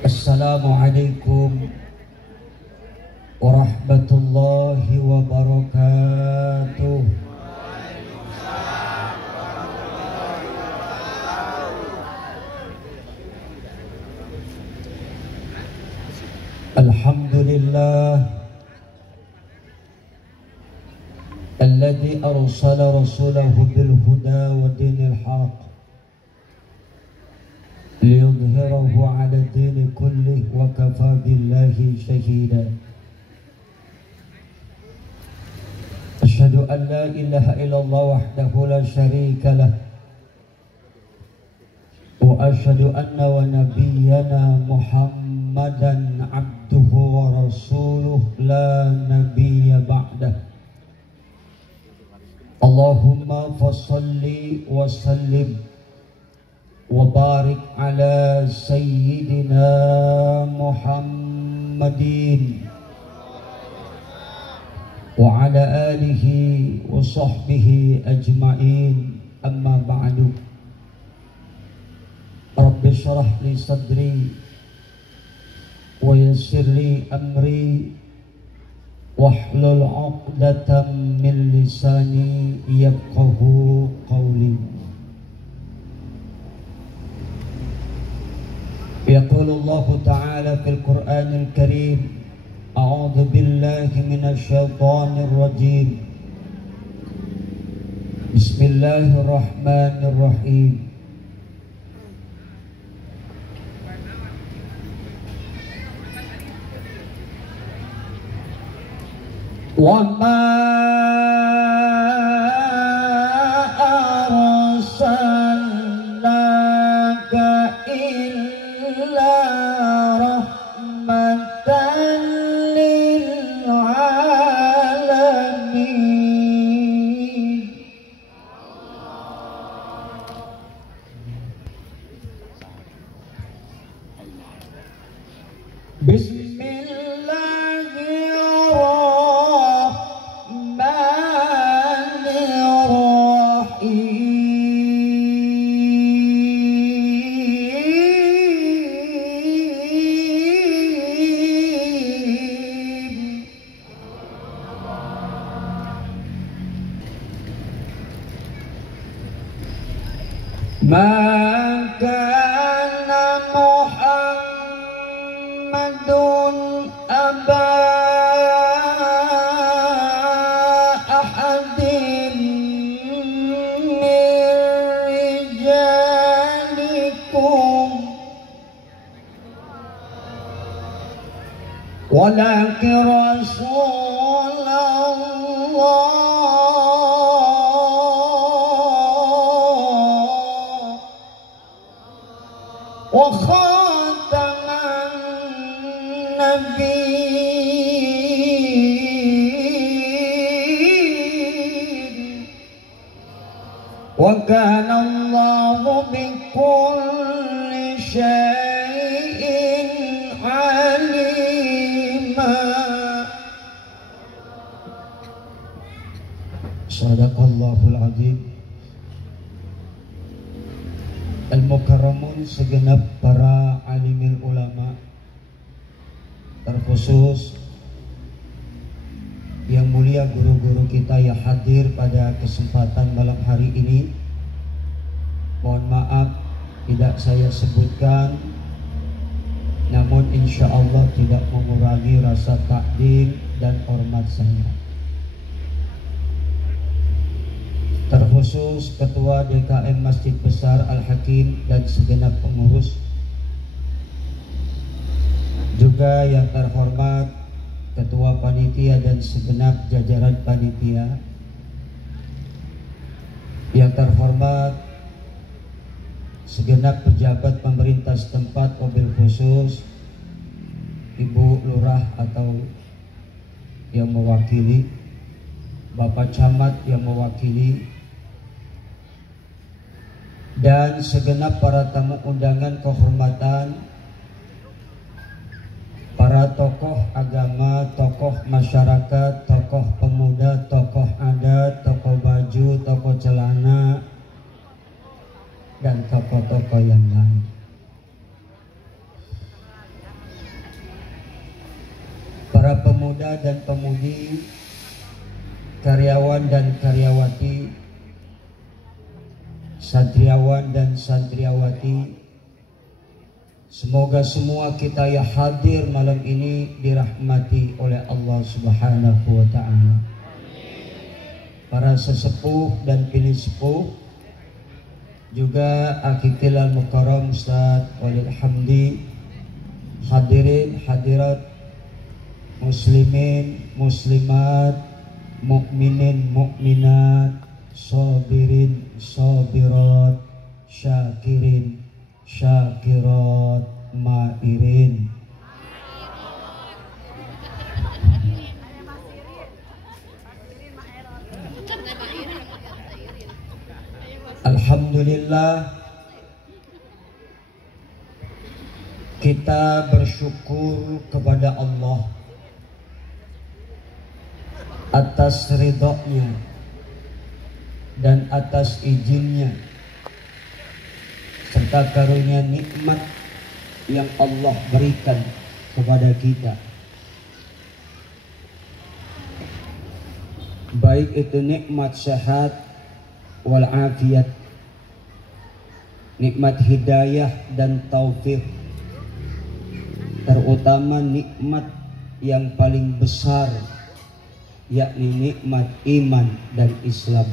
Assalamualaikum warahmatullahi wabarakatuh. Alhamdulillah alladzi arsala rasulahu bil huda wa dinil haq liyudhhirahu 'ala ad-din kullih wa kafa billahi shahida. Asyhadu an la ilaha illallah wahdahu la syarika lah wa asyhadu anna wa nabiyyana Muhammadan abduhu wa rasuluh la nabiyya ba'dah. Allahumma fassalli wa sallim wa barik ala sayyidina Muhammadin wa ala alihi wa sahbihi ajma'in, amma ba'du. Rabbi syrah li sadri wa yassir li amri wahlul 'uqdatam min lisani yafqahu qawli. Yaqulu Allah Ta'ala fil Qur'anil Karim, a'udzu billahi minasy syaithanir rajim. Bismillahirrahmanirrahim. Wa ma arsalnaka illa rahmatan lil alamin. Ma kana Muhammadun aba ahadin min rijalikum walakin Rasulullah wa khataman nabiyyin wa kana Allahu bikulli syai'in alima. Sadaqallahul azim. Al-mukarramun, segenap para alimil ulama, terkhusus yang mulia guru-guru kita yang hadir pada kesempatan malam hari ini. Mohon maaf tidak saya sebutkan, namun insya Allah tidak mengurangi rasa takdim dan hormat saya. Terkhusus Ketua DKM Masjid Besar Al-Hakim dan segenap pengurus, juga yang terhormat Ketua Panitia dan segenap jajaran panitia, yang terhormat segenap pejabat pemerintah setempat, wabil khusus Ibu Lurah atau yang mewakili, Bapak Camat yang mewakili, dan segenap para tamu undangan kehormatan, para tokoh agama, tokoh masyarakat, tokoh pemuda, tokoh adat, tokoh baju, tokoh celana, dan tokoh-tokoh yang lain. para pemuda dan pemudi, karyawan dan karyawati, santriawan dan santriawati, semoga semua kita yang hadir malam ini dirahmati oleh Allah Subhanahu wa Ta'ala. Para sesepuh dan pinisepuh, juga akikilal mukarram Ustaz Walid Hamdi, hadirin hadirat, muslimin muslimat, mukminin mukminat, sabirin sabirat, syakirin syakirat, mairin. Alhamdulillah, kita bersyukur kepada Allah atas ridhonya dan atas izinnya serta karunia nikmat yang Allah berikan kepada kita, baik itu nikmat sehat wal afiat, nikmat hidayah dan taufik, terutama nikmat yang paling besar yakni nikmat iman dan Islam.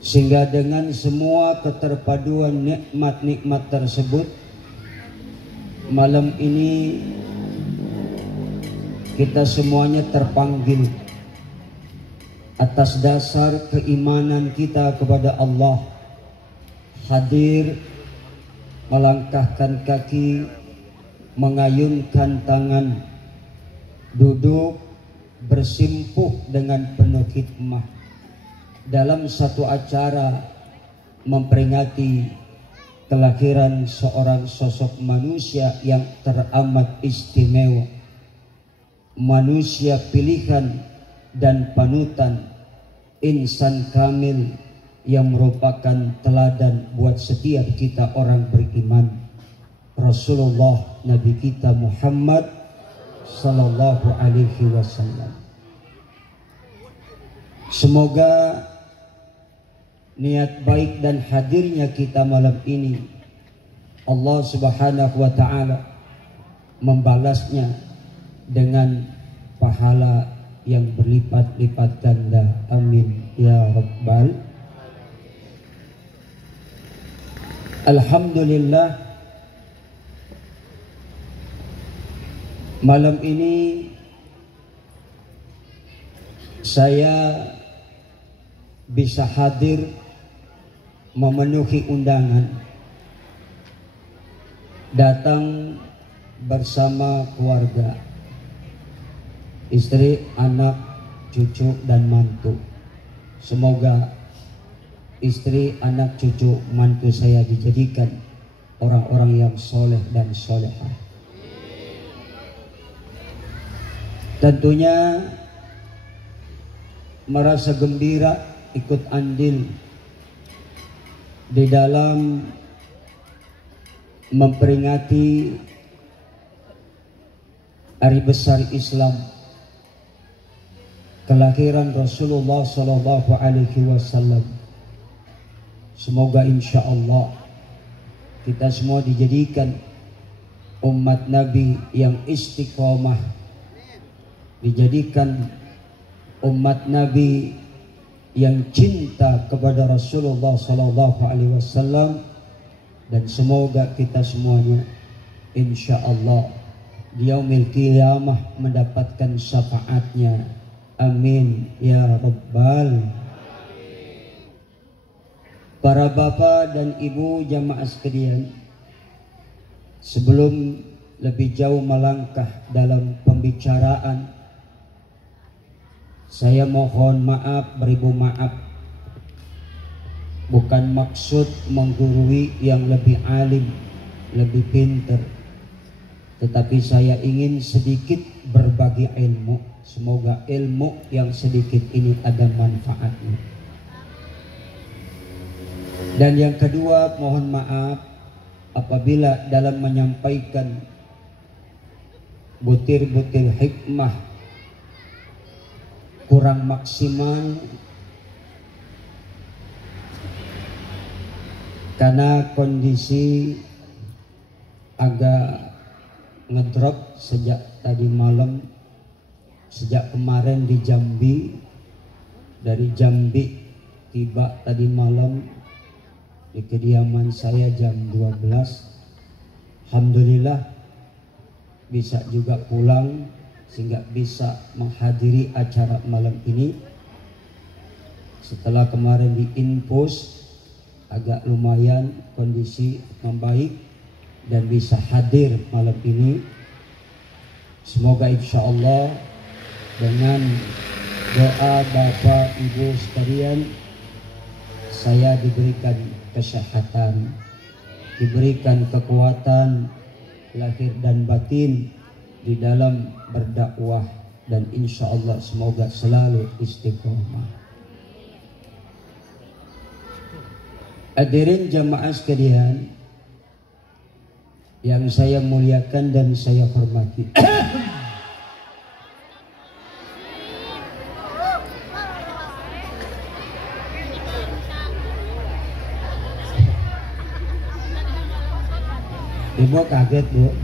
Sehingga dengan semua keterpaduan nikmat-nikmat tersebut, malam ini kita semuanya terpanggil atas dasar keimanan kita kepada Allah, hadir melangkahkan kaki, mengayunkan tangan, duduk bersimpuh dengan penuh hikmah dalam satu acara memperingati kelahiran seorang sosok manusia yang teramat istimewa, manusia pilihan dan panutan, insan kamil yang merupakan teladan buat setiap kita orang beriman, Rasulullah Nabi kita Muhammad sallallahu alaihi wasallam. Semoga niat baik dan hadirnya kita malam ini Allah Subhanahu wa Ta'ala membalasnya dengan pahala yang berlipat-lipat ganda. Amin ya rabbal. Alhamdulillah, malam ini saya bisa hadir memenuhi undangan, datang bersama keluarga, istri, anak, cucu dan mantu. Semoga istri, anak, cucu, mantu saya dijadikan orang-orang yang soleh dan solehah. Tentunya merasa gembira ikut andil di dalam memperingati hari besar Islam, kelahiran Rasulullah Sallallahu Alaihi Wasallam. Semoga insya Allah kita semua dijadikan umat Nabi yang istiqomah, dijadikan umat Nabi yang cinta kepada Rasulullah Sallallahu Alaihi Wasallam, dan semoga kita semuanya insya Allah di yaumil qiyamah mendapatkan syafaatnya. Amin ya rabbal. Para bapak dan ibu jamaah sekalian, sebelum lebih jauh melangkah dalam pembicaraan, saya mohon maaf, beribu maaf. Bukan maksud menggurui yang lebih alim, lebih pintar, tetapi saya ingin sedikit berbagi ilmu. Semoga ilmu yang sedikit ini ada manfaatnya. Dan yang kedua, mohon maaf apabila dalam menyampaikan butir-butir hikmah kurang maksimal karena kondisi agak ngedrop sejak tadi malam, sejak kemarin di Jambi. Dari Jambi tiba tadi malam di kediaman saya jam 12. Alhamdulillah bisa juga pulang sehingga bisa menghadiri acara malam ini. Setelah kemarin di infus agak lumayan kondisi membaik dan bisa hadir malam ini. Semoga insya Allah dengan doa Bapak Ibu sekalian saya diberikan kesehatan, diberikan kekuatan lahir dan batin di dalam berdakwah, dan insya Allah semoga selalu istiqomah. Hadirin jamaah sekalian yang saya muliakan dan saya hormati. Ibu kaget, Bu.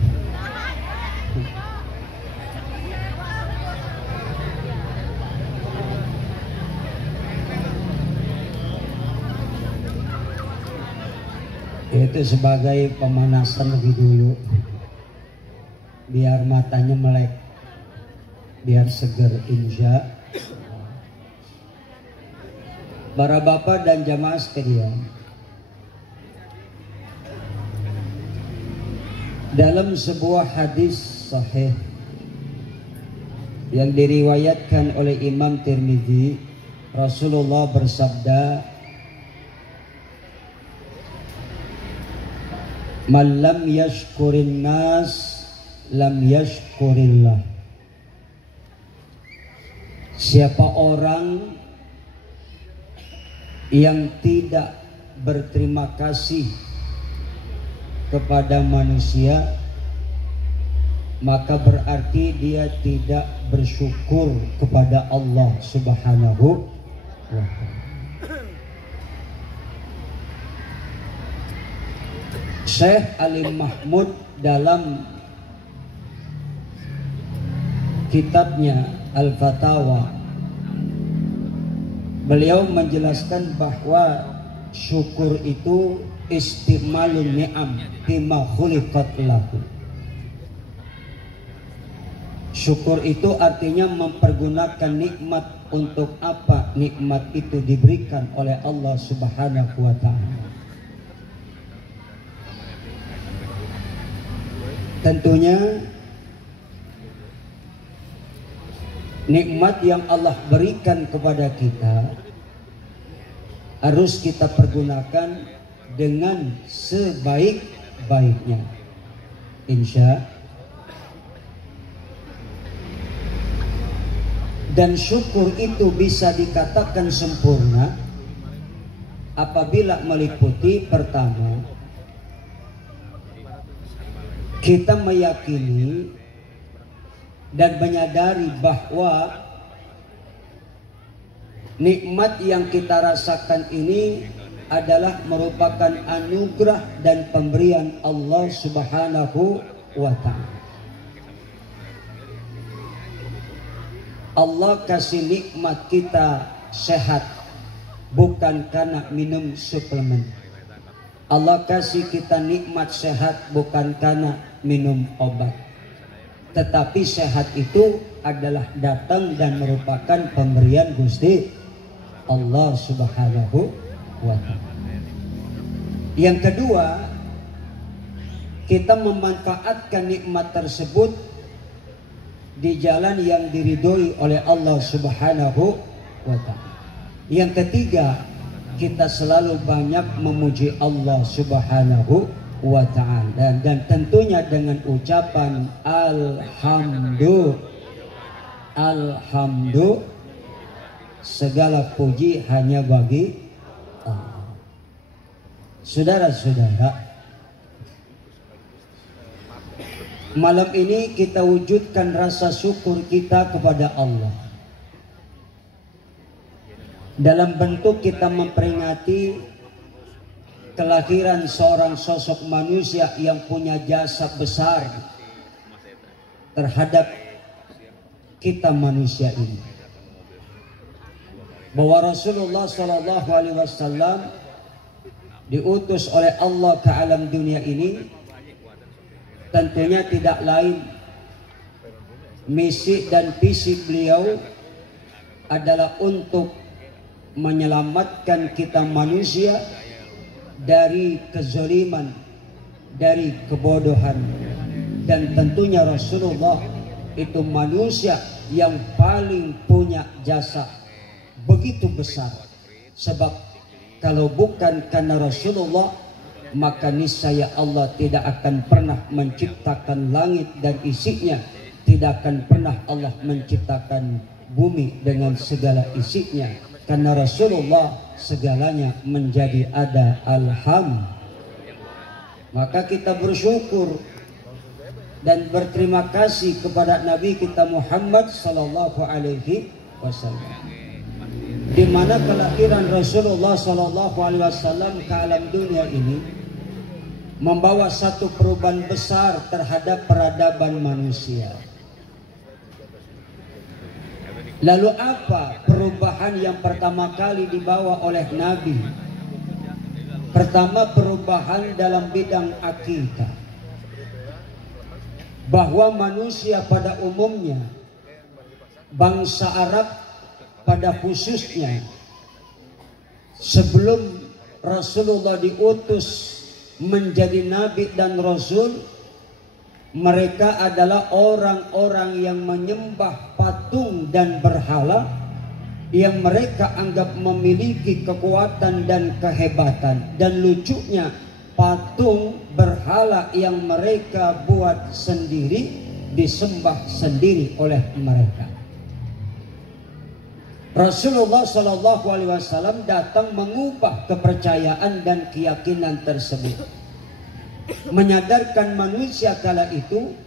Itu sebagai pemanasan lebih dulu, biar matanya melek, biar seger insya. Para bapak dan jamaah sekalian, dalam sebuah hadis sahih yang diriwayatkan oleh Imam Tirmidzi, Rasulullah bersabda, "Man lam yashkurin nas lam yashkurillah." Siapa orang yang tidak berterima kasih kepada manusia, maka berarti dia tidak bersyukur kepada Allah Subhanahu wa ta'ala. Syekh Alim Mahmud dalam kitabnya Al-Fatawa, beliau menjelaskan bahwa syukur itu istimalun ni'am bima khuliqat lahu. Syukur itu artinya mempergunakan nikmat untuk apa nikmat itu diberikan oleh Allah Subhanahu wa ta'ala. Tentunya nikmat yang Allah berikan kepada kita harus kita pergunakan dengan sebaik-baiknya, insya. Dan syukur itu bisa dikatakan sempurna apabila meliputi pertama, kita meyakini dan menyadari bahwa nikmat yang kita rasakan ini adalah merupakan anugerah dan pemberian Allah Subhanahu wa ta'ala. Allah kasih nikmat kita sehat bukan karena minum suplemen. Allah kasih kita nikmat sehat bukan karena minum obat. Tetapi sehat itu adalah datang dan merupakan pemberian Gusti Allah Subhanahu wa ta'ala. Yang kedua, kita memanfaatkan nikmat tersebut di jalan yang diridhoi oleh Allah Subhanahu wa ta'ala. Yang ketiga, kita selalu banyak memuji Allah Subhanahu wa ta'ala, dan tentunya dengan ucapan alhamdulillah, segala puji hanya bagi Allah. Saudara-saudara, Malam ini kita wujudkan rasa syukur kita kepada Allah dalam bentuk kita memperingati kelahiran seorang sosok manusia yang punya jasa besar terhadap kita manusia ini. Bahwa Rasulullah Shallallahu Alaihi Wasallam diutus oleh Allah ke alam dunia ini tentunya tidak lain, misi dan visi beliau adalah untuk menyelamatkan kita manusia dari kezaliman, dari kebodohan. Dan tentunya Rasulullah itu manusia yang paling punya jasa begitu besar. Sebab kalau bukan karena Rasulullah, maka niscaya Allah tidak akan pernah menciptakan langit dan isinya, tidak akan pernah Allah menciptakan bumi dengan segala isinya. Karena Rasulullah segalanya menjadi ada. Alhamdulillah. Maka kita bersyukur dan berterima kasih kepada Nabi kita Muhammad Sallallahu Alaihi Wasallam, di mana kelahiran Rasulullah Sallallahu Alaihi Wasallam ke alam dunia ini membawa satu perubahan besar terhadap peradaban manusia. Lalu apa perubahan yang pertama kali dibawa oleh Nabi? Pertama, perubahan dalam bidang akidah, bahwa manusia pada umumnya, bangsa Arab pada khususnya, sebelum Rasulullah diutus menjadi nabi dan rasul, mereka adalah orang-orang yang menyembah patung dan berhala yang mereka anggap memiliki kekuatan dan kehebatan. Dan lucunya, patung berhala yang mereka buat sendiri disembah sendiri oleh mereka. Rasulullah Shallallahu Alaihi Wasallam datang mengubah kepercayaan dan keyakinan tersebut, menyadarkan manusia kala itu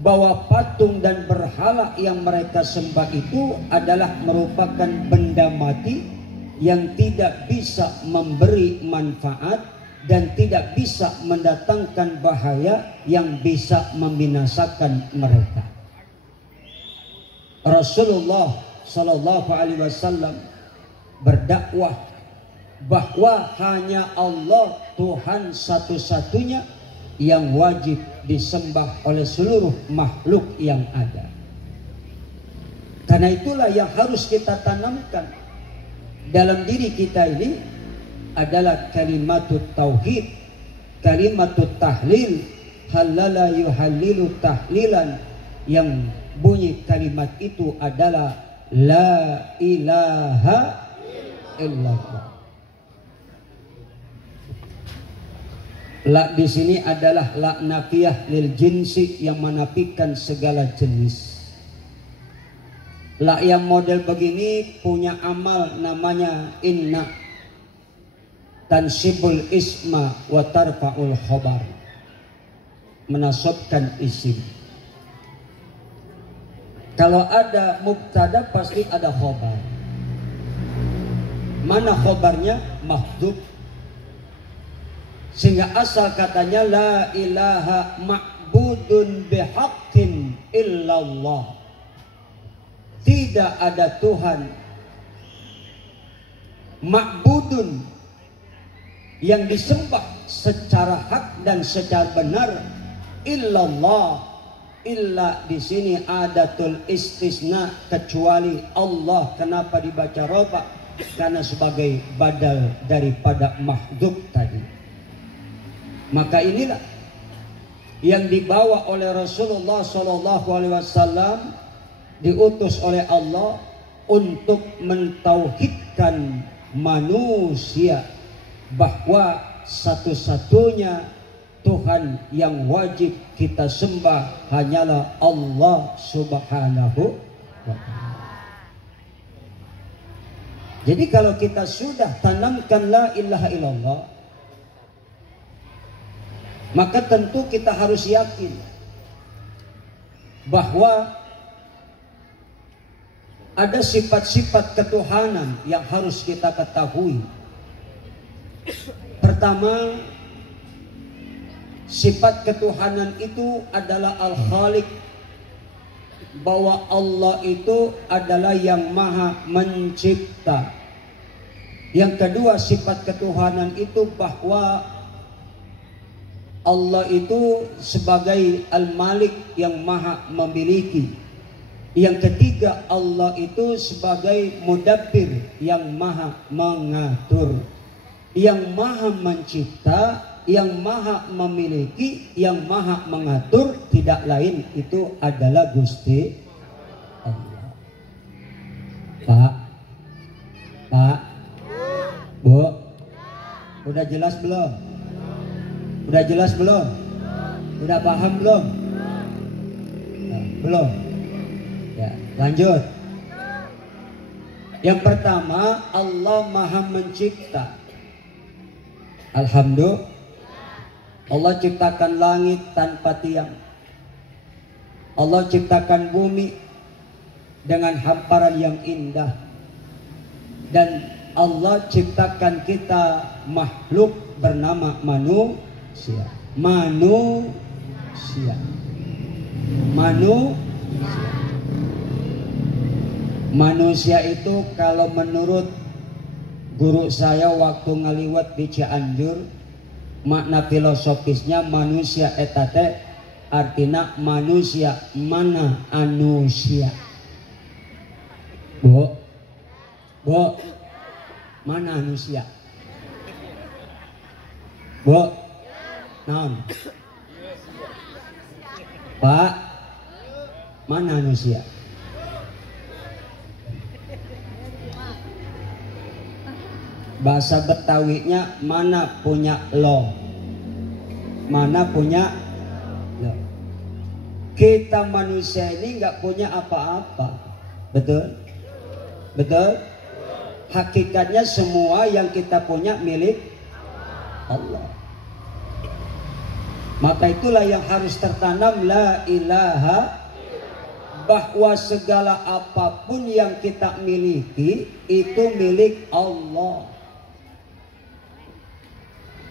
bahwa patung dan berhala yang mereka sembah itu adalah merupakan benda mati yang tidak bisa memberi manfaat dan tidak bisa mendatangkan bahaya yang bisa membinasakan mereka. Rasulullah Sallallahu Alaihi Wasallam berdakwah bahwa hanya Allah Tuhan satu-satunya yang wajib disembah oleh seluruh makhluk yang ada. Karena itulah yang harus kita tanamkan dalam diri kita ini adalah kalimatut tauhid, kalimatut tahlil, halala yuhallilu tahlilan, yang bunyi kalimat itu adalah la ilaha illallah. La di sini adalah la nafiyah lil jinsi, yang menafikan segala jenis. La yang model begini punya amal namanya inna, tansibul isma wa tarfa'ul khobar, menasabkan isim. Kalau ada mubtada pasti ada khobar. Mana khobarnya? Mahdhuf. Sehingga asal katanya la ilaha ma'budun bihaqqin illallah. Tidak ada Tuhan ma'budun yang disembah secara hak dan secara benar illallah. Illa di sini adatul istisna, kecuali Allah. Kenapa dibaca roba? Karena sebagai badal daripada mahdhuf tadi. Maka inilah yang dibawa oleh Rasulullah Sallallahu Alaihi Wasallam, diutus oleh Allah untuk mentauhidkan manusia bahwa satu-satunya Tuhan yang wajib kita sembah hanyalah Allah Subhanahu wa Ta'ala. Jadi kalau kita sudah tanamkan la ilaha illallah, maka tentu kita harus yakin bahwa ada sifat-sifat ketuhanan yang harus kita ketahui. Pertama, sifat ketuhanan itu adalah Al-Khaliq, bahwa Allah itu adalah yang maha mencipta. Yang kedua, sifat ketuhanan itu bahwa Allah itu sebagai Al-Malik yang maha memiliki. Yang ketiga, Allah itu sebagai Mudabbir yang maha mengatur, yang maha mencipta, yang maha memiliki, yang maha mengatur, tidak lain itu adalah Gusti Allah. Pak, Bu, udah jelas belum? Udah jelas belum? Udah paham belum? Nah, belum? Ya, lanjut. Yang pertama, Allah maha mencipta. Alhamdulillah, Allah ciptakan langit tanpa tiang. Allah ciptakan bumi dengan hamparan yang indah. Dan Allah ciptakan kita makhluk bernama manusia. Manusia itu kalau menurut guru saya waktu ngaliwat di Cianjur, makna filosofisnya manusia etate artinya manusia mana anusia. Bu, mana manusia? Bu, naon? Pak, mana manusia? Bahasa Betawinya mana punya lo? Mana punya lo? Kita manusia ini nggak punya apa-apa, betul? Betul? Hakikatnya semua yang kita punya milik Allah. Maka itulah yang harus tertanam la ilaha, bahwa segala apapun yang kita miliki itu milik Allah.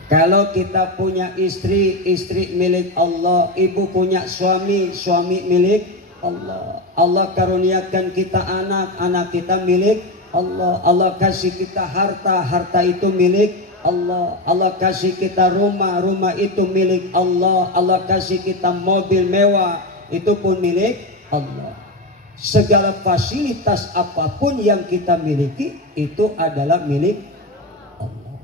Kalau kita punya istri, istri milik Allah. Ibu punya suami, suami milik Allah. Allah karuniakan kita anak, anak kita milik Allah. Allah kasih kita harta, harta itu milik Allah. Allah kasih kita rumah, rumah itu milik Allah. Allah kasih kita mobil mewah, itu pun milik Allah. Segala fasilitas apapun yang kita miliki itu adalah milik Allah.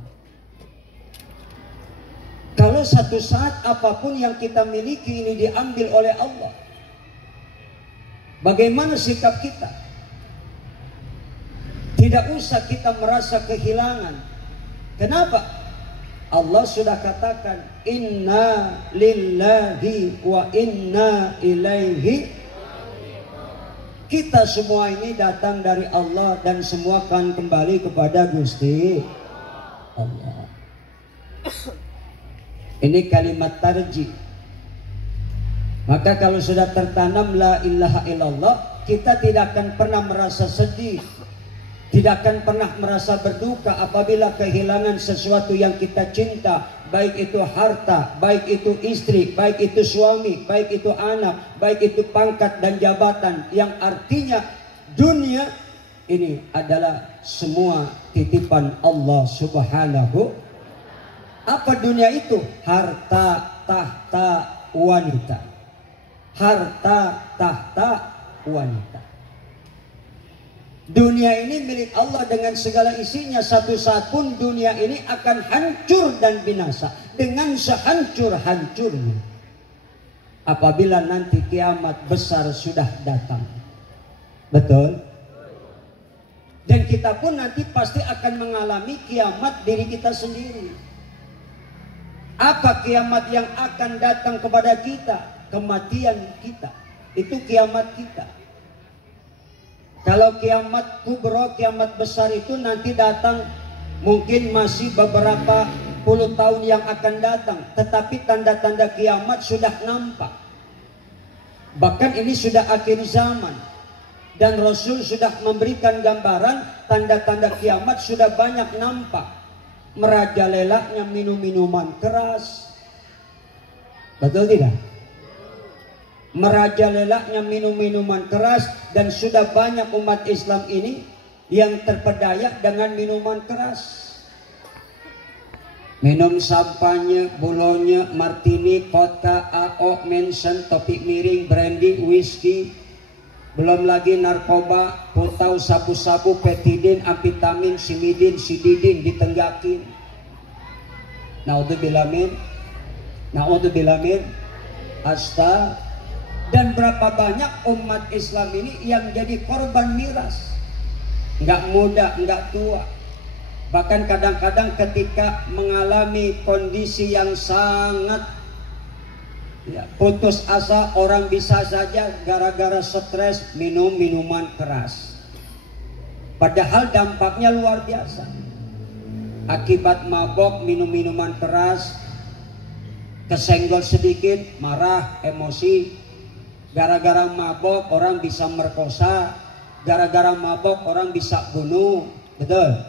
Kalau satu saat apapun yang kita miliki ini diambil oleh Allah, bagaimana sikap kita? Tidak usah kita merasa kehilangan. Kenapa? Allah sudah katakan inna lillahi wa inna ilaihi. Kita semua ini datang dari Allah dan semua akan kembali kepada Gusti Allah. Ini kalimat tarjih. Maka kalau sudah tertanam la ilaha illallah, kita tidak akan pernah merasa sedih, tidak akan pernah merasa berduka apabila kehilangan sesuatu yang kita cinta, baik itu harta, baik itu istri, baik itu suami, baik itu anak, baik itu pangkat dan jabatan, yang artinya dunia ini adalah semua titipan Allah Subhanahu. Apa dunia itu? Harta, tahta, wanita. Harta, tahta, wanita. Dunia ini milik Allah dengan segala isinya. Satu saat pun dunia ini akan hancur dan binasa dengan sehancur-hancurnya apabila nanti kiamat besar sudah datang. Betul? Dan kita pun nanti pasti akan mengalami kiamat diri kita sendiri. Apa kiamat yang akan datang kepada kita? Kematian kita. Itu kiamat kita. Kalau kiamat kubro, kiamat besar itu nanti datang mungkin masih beberapa puluh tahun yang akan datang, tetapi tanda-tanda kiamat sudah nampak. Bahkan ini sudah akhir zaman. Dan Rasul sudah memberikan gambaran tanda-tanda kiamat sudah banyak nampak. Merajalelanya minum-minuman keras. Betul tidak? Merajalelanya minum-minuman keras, dan sudah banyak umat Islam ini yang terpedaya dengan minuman keras. Minum sampanye, bolonya, martini, vodka, AO, Mansion, topi miring, brandy, whisky. Belum lagi narkoba, putau, sabu-sabu, petidin, amfetamin, simidin, sididin ditenggakin. Naudzubillah min. Asta. Dan berapa banyak umat Islam ini yang jadi korban miras. Nggak muda, nggak tua. Bahkan kadang-kadang ketika mengalami kondisi yang sangat putus asa, orang bisa saja gara-gara stres minum minuman keras. Padahal dampaknya luar biasa. Akibat mabok minum minuman keras, kesenggol sedikit, marah, emosi. Gara-gara mabok orang bisa merkosa. Gara-gara mabok orang bisa bunuh. Betul?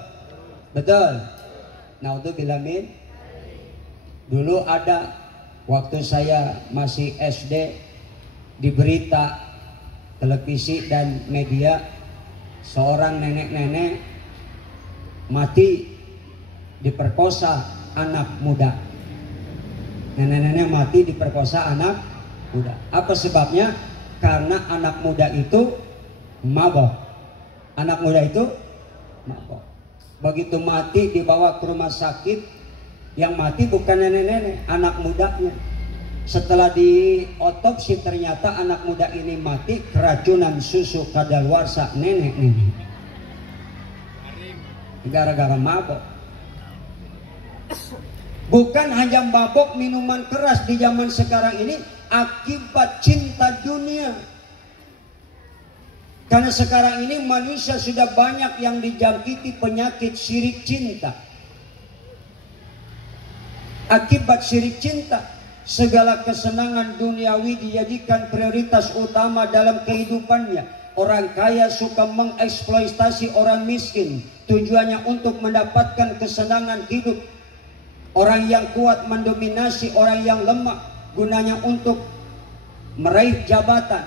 Betul. Naudzubillah min. Dulu ada, waktu saya masih SD, di berita televisi dan media, seorang nenek-nenek mati diperkosa anak muda. Nenek-nenek mati diperkosa anak muda. Apa sebabnya? Karena anak muda itu mabok. Anak muda itu mabok. Begitu mati dibawa ke rumah sakit, yang mati bukan nenek-nenek, anak mudanya. Setelah diotopsi ternyata anak muda ini mati keracunan susu kadaluarsa nenek-nenek. Gara-gara mabok. Bukan hanya mabok minuman keras di zaman sekarang ini, akibat cinta dunia. Karena sekarang ini manusia sudah banyak yang dijangkiti penyakit syirik cinta. Akibat syirik cinta, segala kesenangan duniawi dijadikan prioritas utama dalam kehidupannya. Orang kaya suka mengeksploitasi orang miskin, tujuannya untuk mendapatkan kesenangan hidup. Orang yang kuat mendominasi orang yang lemah, gunanya untuk meraih jabatan.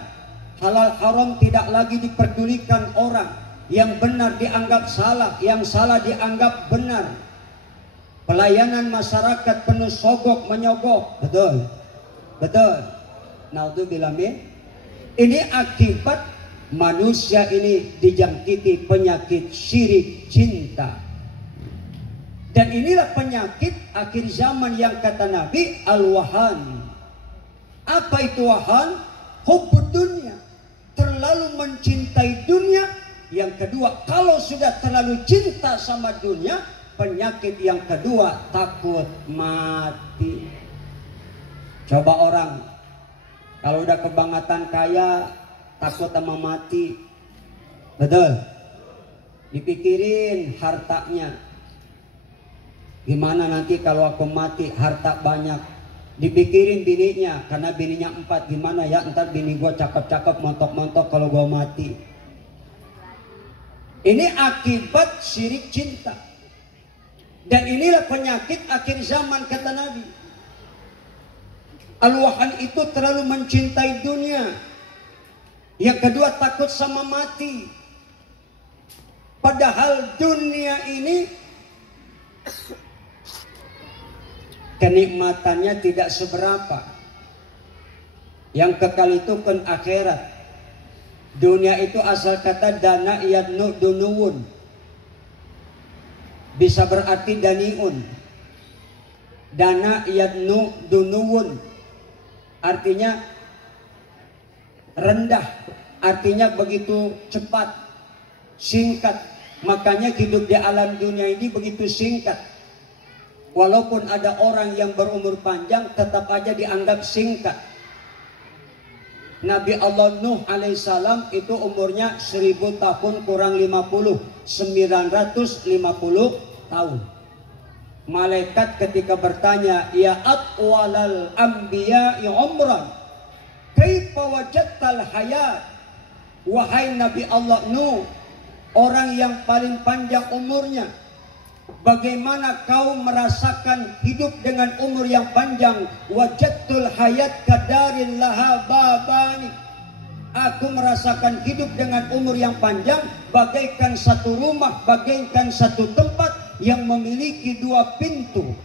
Halal haram tidak lagi diperdulikan orang. Yang benar dianggap salah, yang salah dianggap benar. Pelayanan masyarakat penuh sogok menyogok. Betul? Betul. Naudzubillah min. Ini akibat manusia ini dijangkiti penyakit syirik cinta. Dan inilah penyakit akhir zaman yang kata Nabi, al-wahan. Apa itu wahan? Hubbud dunia. Terlalu mencintai dunia. Yang kedua, kalau sudah terlalu cinta sama dunia, penyakit yang kedua, takut mati. Coba orang kalau udah kebangetan kaya, takut sama mati. Betul? Dipikirin hartanya. Gimana nanti kalau aku mati, harta banyak. Dipikirin bininya, karena bininya 4, gimana ya ntar bini gua cakep-cakep, montok-montok kalau gua mati. Ini akibat syirik cinta. Dan inilah penyakit akhir zaman kata Nabi. Al-wahan itu terlalu mencintai dunia. Yang kedua, takut sama mati. Padahal dunia ini kenikmatannya tidak seberapa. Yang kekal itu kan akhirat. Dunia itu asal kata dana yadnu dunuwun. Bisa berarti daniun. Dana yadnu dunuwun. Artinya rendah. Artinya begitu cepat. Singkat. Makanya hidup di alam dunia ini begitu singkat. Walaupun ada orang yang berumur panjang, tetap aja dianggap singkat. Nabi Allah Nuh alaihissalam itu umurnya 1000 tahun kurang 50, 950 tahun. Malaikat ketika bertanya, ya atwalal anbiya'i umran, kaifa wajadtal hayat, wahai Nabi Allah Nuh, orang yang paling panjang umurnya, bagaimana kau merasakan hidup dengan umur yang panjang? Wajadtul hayat kadarin laha babani, aku merasakan hidup dengan umur yang panjang bagaikan satu rumah, bagaikan satu tempat yang memiliki dua pintu.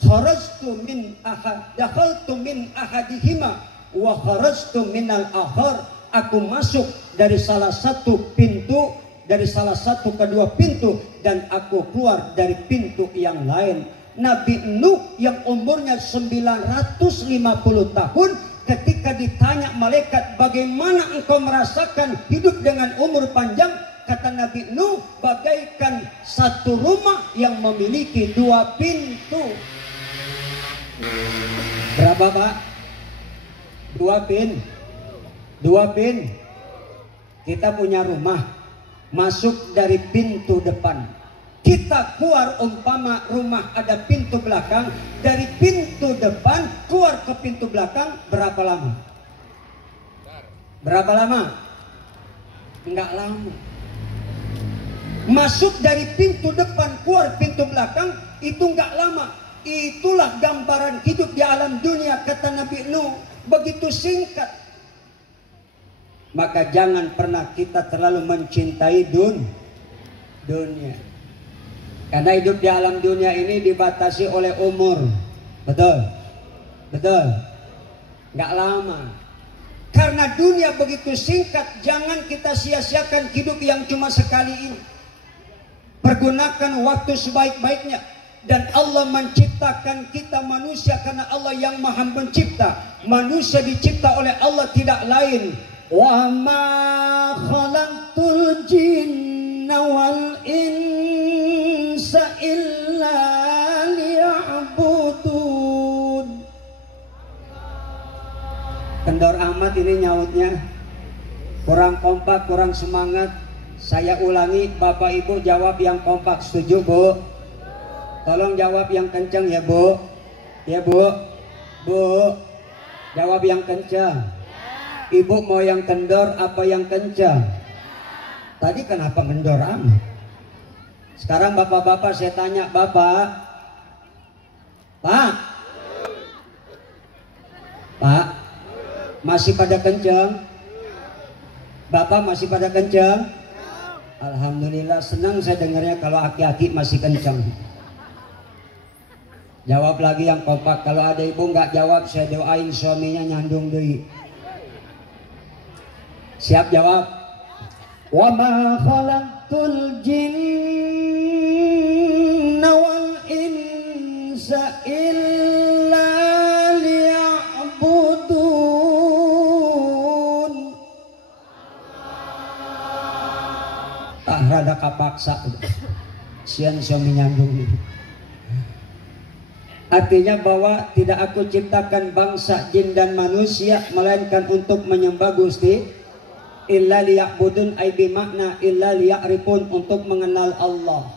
Kharajtu min ahad, dakhaltu min ahadihima wa kharajtu minal akhar. Aku masuk dari salah satu pintu, dari salah satu kedua pintu, dan aku keluar dari pintu yang lain. Nabi Nuh yang umurnya 950 tahun, ketika ditanya malaikat, bagaimana engkau merasakan hidup dengan umur panjang? Kata Nabi Nuh, bagaikan satu rumah yang memiliki dua pintu. Berapa Pak? Dua pin. Kita punya rumah, masuk dari pintu depan, kita keluar umpama rumah ada pintu belakang, dari pintu depan keluar ke pintu belakang, berapa lama? Berapa lama? Enggak lama. Masuk dari pintu depan keluar pintu belakang itu enggak lama. Itulah gambaran hidup di alam dunia, kata Nabi Nuh, begitu singkat. Maka jangan pernah kita terlalu mencintai dunia. Karena hidup di alam dunia ini dibatasi oleh umur. Betul? Nggak lama. Karena dunia begitu singkat, jangan kita sia-siakan hidup yang cuma sekali ini. Pergunakan waktu sebaik-baiknya. Dan Allah menciptakan kita manusia karena Allah yang Maha Pencipta. Manusia dicipta oleh Allah tidak lain. Wa ma khalaqtul jinna wal insa illa liya'budun. Kendor amat ini nyautnya. Kurang kompak, kurang semangat. Saya ulangi, Bapak Ibu jawab yang kompak. Setuju Bu? Tolong jawab yang kencang ya Bu. Ya Bu. Bu, jawab yang kencang. Ibu mau yang kendor apa yang kencang? Tadi kenapa kendor amat? Sekarang bapak-bapak saya tanya, Bapak, Pak, masih pada kencang? Bapak masih pada kencang? Alhamdulillah, senang saya dengarnya kalau aki-aki masih kencang. Jawab lagi yang kompak. Kalau ada ibu nggak jawab, saya doain suaminya nyandung deui. Siap jawab? Wa ma khalaqtul jinna wal insa illa liya'budun. Rada kapaksa. Sian suami nyandung ini. Artinya bahwa tidak aku ciptakan bangsa jin dan manusia melainkan untuk menyembah Gusti, illa liya'budun, ay bimakna illa liya'rifun, untuk mengenal Allah.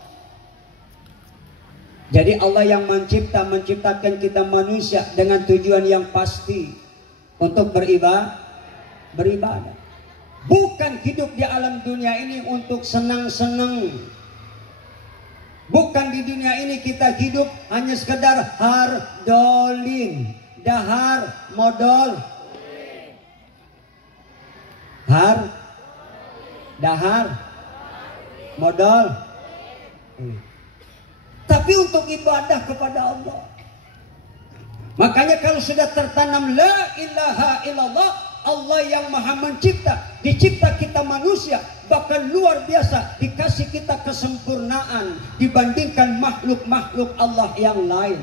Jadi Allah yang menciptakan kita manusia dengan tujuan yang pasti, untuk beribadah. Bukan hidup di alam dunia ini untuk senang-senang. Bukan di dunia ini kita hidup hanya sekedar hardolin, dahar modal, dahar modal. Tapi untuk ibadah kepada Allah. Makanya kalau sudah tertanam la ilaha illallah, Allah yang Maha Mencipta, dicipta kita manusia, bahkan luar biasa, dikasih kita kesempurnaan dibandingkan makhluk-makhluk Allah yang lain.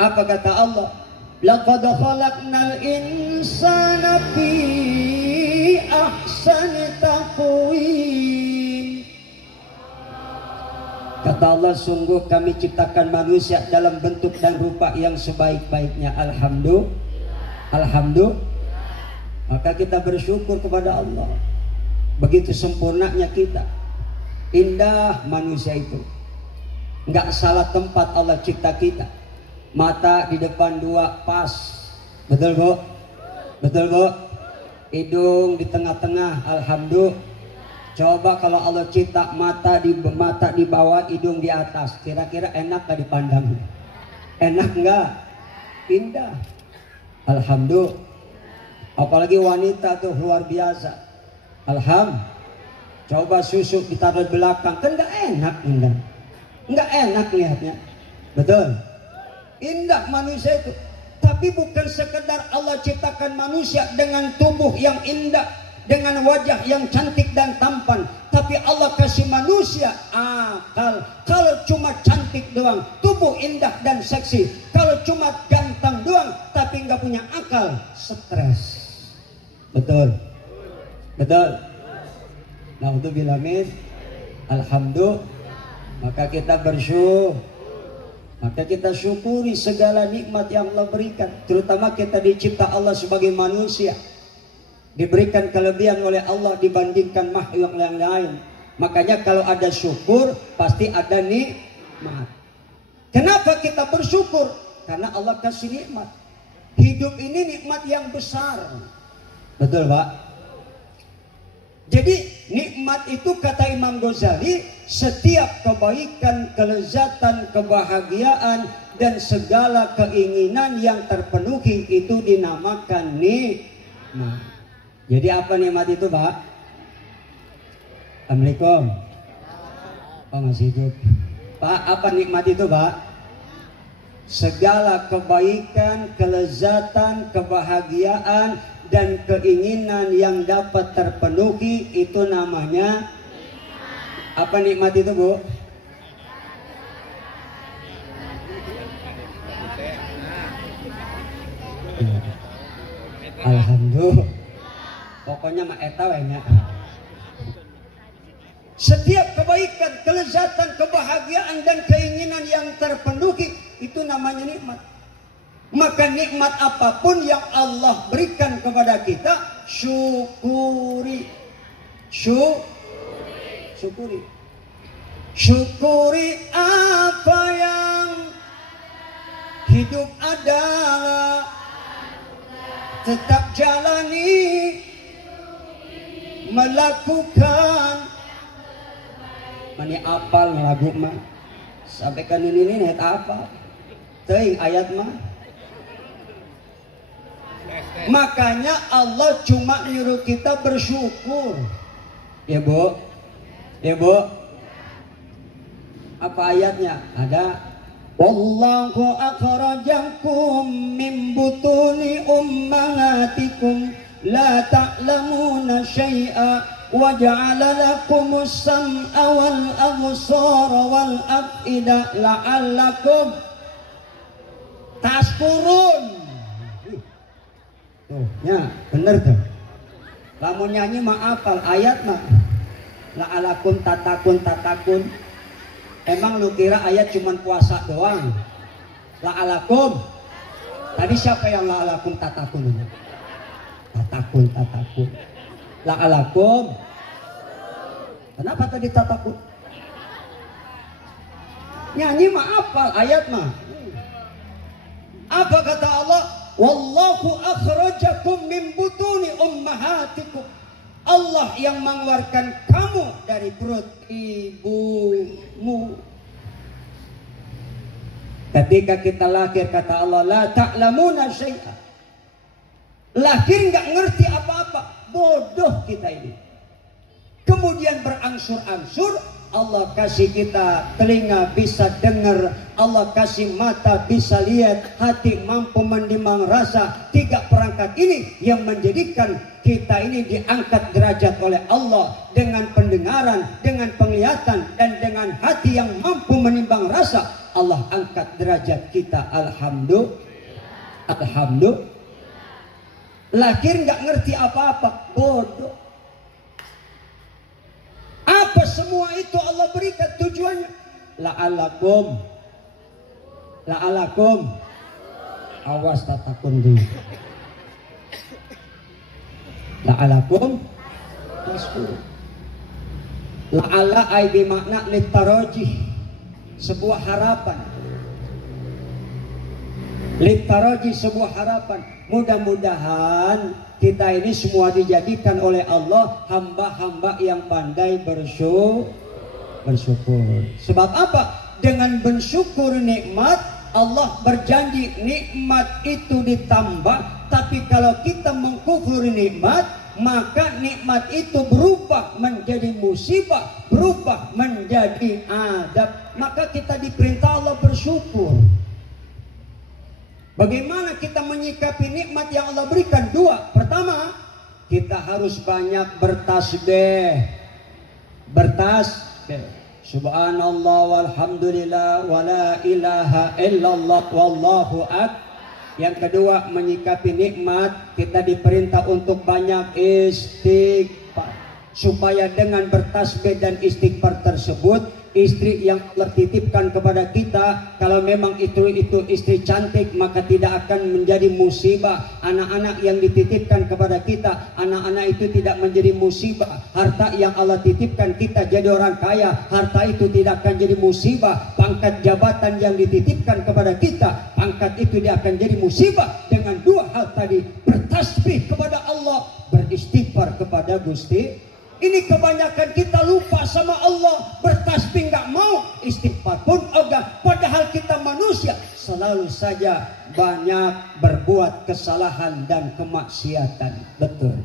Apa kata Allah? Laqad khalaqnal insana fi ahsani taqwim. Kata Allah, sungguh kami ciptakan manusia dalam bentuk dan rupa yang sebaik-baiknya. Alhamdulillah. Maka kita bersyukur kepada Allah. Begitu sempurnanya kita. Indah manusia itu. Nggak salah tempat Allah cipta kita. Mata di depan dua pas. Betul Bu? Betul Bu? Hidung di tengah-tengah, alhamdulillah. Coba kalau Allah cipta mata di bawah, hidung di atas, kira-kira enak gak dipandang? Enak nggak? Indah. Alhamdulillah. Apalagi wanita tuh luar biasa. Alhamdulillah. Coba susu ditaruh belakang, kan nggak enak, indah. Nggak enak lihatnya. Betul. Indah manusia itu. Tapi bukan sekedar Allah ciptakan manusia dengan tubuh yang indah, dengan wajah yang cantik dan tampan, tapi Allah kasih manusia akal. Kalau cuma cantik doang, tubuh indah dan seksi, kalau cuma ganteng doang tapi nggak punya akal, stres. Betul, betul. Nah untuk bilamin, alhamdulillah. Maka kita bersyukur. Maka kita syukuri segala nikmat yang Allah berikan. Terutama kita dicipta Allah sebagai manusia, diberikan kelebihan oleh Allah dibandingkan makhluk yang lain. Makanya kalau ada syukur pasti ada nikmat. Kenapa kita bersyukur? Karena Allah kasih nikmat. Hidup ini nikmat yang besar. Betul Pak? Jadi nikmat itu kata Imam Ghazali, setiap kebaikan, kelezatan, kebahagiaan dan segala keinginan yang terpenuhi itu dinamakan nikmat. Jadi apa nikmat itu Pak? Assalamualaikum. Oh masih hidup. Pak, apa nikmat itu Pak? Segala kebaikan, kelezatan, kebahagiaan dan keinginan yang dapat terpenuhi itu namanya apa nikmat itu Bu? Alhamdulillah. Pokoknya mah eta we nya. Setiap kebaikan, kelezatan, kebahagiaan dan keinginan yang terpenuhi itu namanya nikmat. Maka nikmat apapun yang Allah berikan kepada kita, syukuri. Syukuri. Syukuri apa yang hidup adalah, tetap jalani, melakukan. Mani apal lagu mah, sampaikan ini net apa? Teuing ayat mah. Makanya Allah cuma nyuruh kita bersyukur. Ya Bu? Ya Bu? Apa ayatnya? Ada. Wallahu akhrajakum min butuni ummahatikum la ta'lamuna syai'a wa ja'ala lakumus sam'a wal absara wal af'ida la'allakum tashkurun. Tuh, ya, bener tuh. Kamu nyanyi mah apal ayat mah. La'alakum tatakun. Emang lu kira ayat cuman puasa doang? La'alakum. Tadi siapa yang la'alakum tatakun? Tatakun. La'alakum. Kenapa tadi tatakun? Nyanyi mah apal ayat mah. Apa kata Allah? Wallahu akhrajakum min butuni ummahatikum. Allah yang mengeluarkan kamu dari perut ibumu. Ketika kita lahir kata Allah la ta'lamuna syai'a. Lahir nggak ngerti apa-apa, bodoh kita ini. Kemudian berangsur-angsur Allah kasih kita telinga bisa dengar, Allah kasih mata bisa lihat, hati mampu menimbang rasa. 3 perangkat ini yang menjadikan kita ini diangkat derajat oleh Allah dengan pendengaran, dengan penglihatan, dan dengan hati yang mampu menimbang rasa. Allah angkat derajat kita. Alhamdulillah. Lahir nggak ngerti apa-apa, bodoh. Apa semua itu Allah berikan tujuannya? La'alakum. Awas tatakun dulu. La'alakum. La'ala ay bimakna litarojih. Sebuah harapan. Litaraji, sebuah harapan. Mudah-mudahan kita ini semua dijadikan oleh Allah hamba-hamba yang pandai bersyukur. Sebab apa? Dengan bersyukur nikmat, Allah berjanji nikmat itu ditambah. Tapi kalau kita mengkufuri nikmat, maka nikmat itu berubah menjadi musibah, berubah menjadi adab. Maka kita diperintah Allah bersyukur. Bagaimana kita menyikapi nikmat yang Allah berikan? Dua. Pertama, kita harus banyak bertasbih. Subhanallah walhamdulillah wala ilaha illallah wallahu akbar. Yang kedua, menyikapi nikmat, kita diperintah untuk banyak istighfar. Supaya dengan bertasbih dan istighfar tersebut, istri yang Allah titipkan kepada kita, kalau memang itu istri cantik, maka tidak akan menjadi musibah. Anak-anak yang dititipkan kepada kita, anak-anak itu tidak menjadi musibah. Harta yang Allah titipkan kita jadi orang kaya, harta itu tidak akan jadi musibah. Pangkat jabatan yang dititipkan kepada kita, pangkat itu dia akan jadi musibah. Dengan dua hal tadi, bertasbih kepada Allah, beristighfar kepada Gusti. Ini kebanyakan kita lupa sama Allah. Bertasbih nggak mau, istighfar pun ogah. Padahal kita manusia selalu saja banyak berbuat kesalahan dan kemaksiatan. Betul.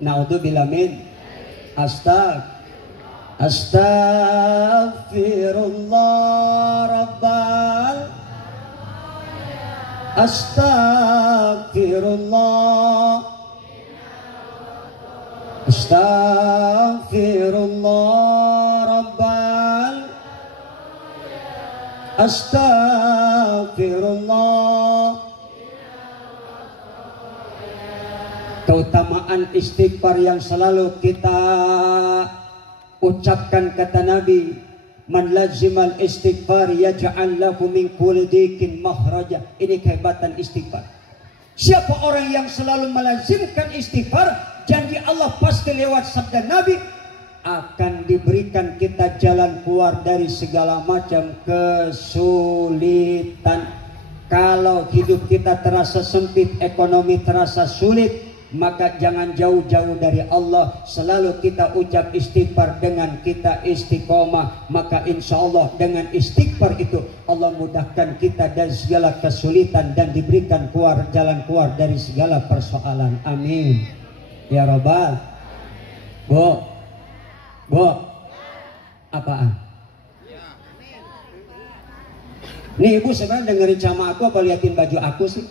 Naudzubillah min. Astaghfirullah rabbal. Astaghfirullah. Astaghfirullah rabbal. Astaghfirullah. Keutamaan istighfar yang selalu kita ucapkan, kata Nabi, man lazimal istighfar yaj'al lahu min kulli dikin mahraja. Ini kehebatan istighfar. Siapa orang yang selalu melazimkan istighfar, janji Allah pasti lewat sabda Nabi, akan diberikan kita jalan keluar dari segala macam kesulitan. Kalau hidup kita terasa sempit, ekonomi terasa sulit, maka jangan jauh-jauh dari Allah. Selalu kita ucap istighfar dengan kita istiqomah. Maka insya Allah dengan istighfar itu Allah mudahkan kita dari segala kesulitan dan diberikan jalan keluar dari segala persoalan. Amin ya Rabbal. Bu, apaan? Nih ibu sebenarnya dengerin sama aku apa liatin baju aku sih?